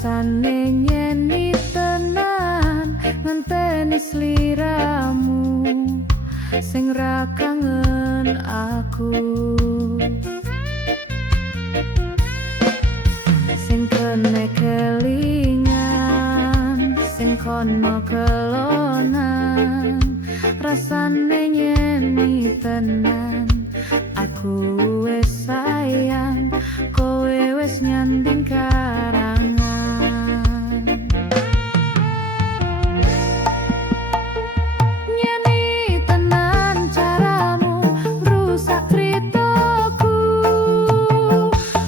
rasane nyeni tenan ngenteni sliramu sing ra kangen aku sing kene kelingan sing kono kelonan rasane nyeni tenan aku wis sayang kowe wis nyanding karangan nyeni tenan caramu rusak critaku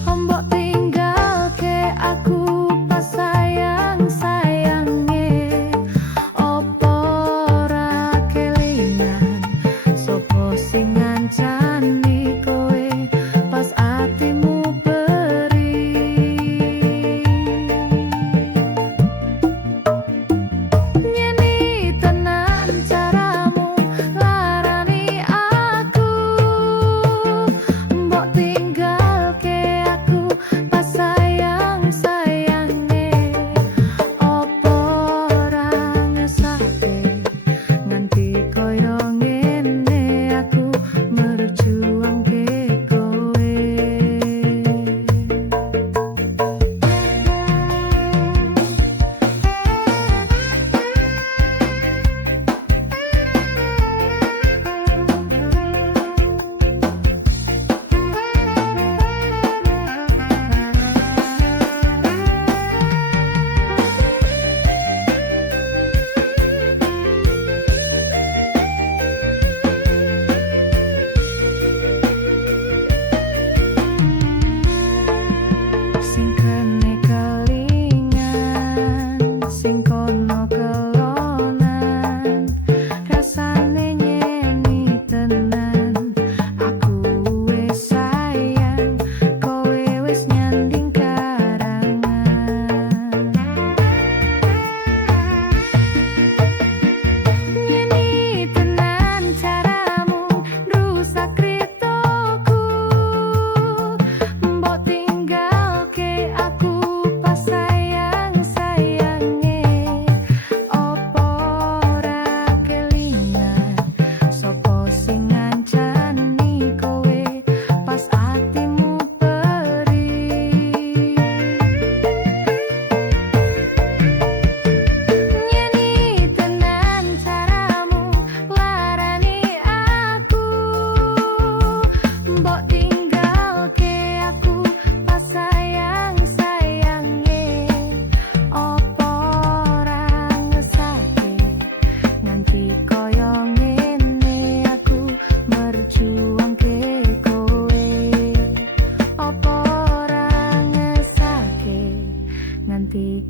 ombok tinggal ke aku pas sayang-sayange opo ora kelingan sopo sing ngancani kowe pas atimu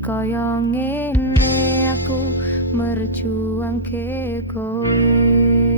kaya ngene aku merjuangke kowe.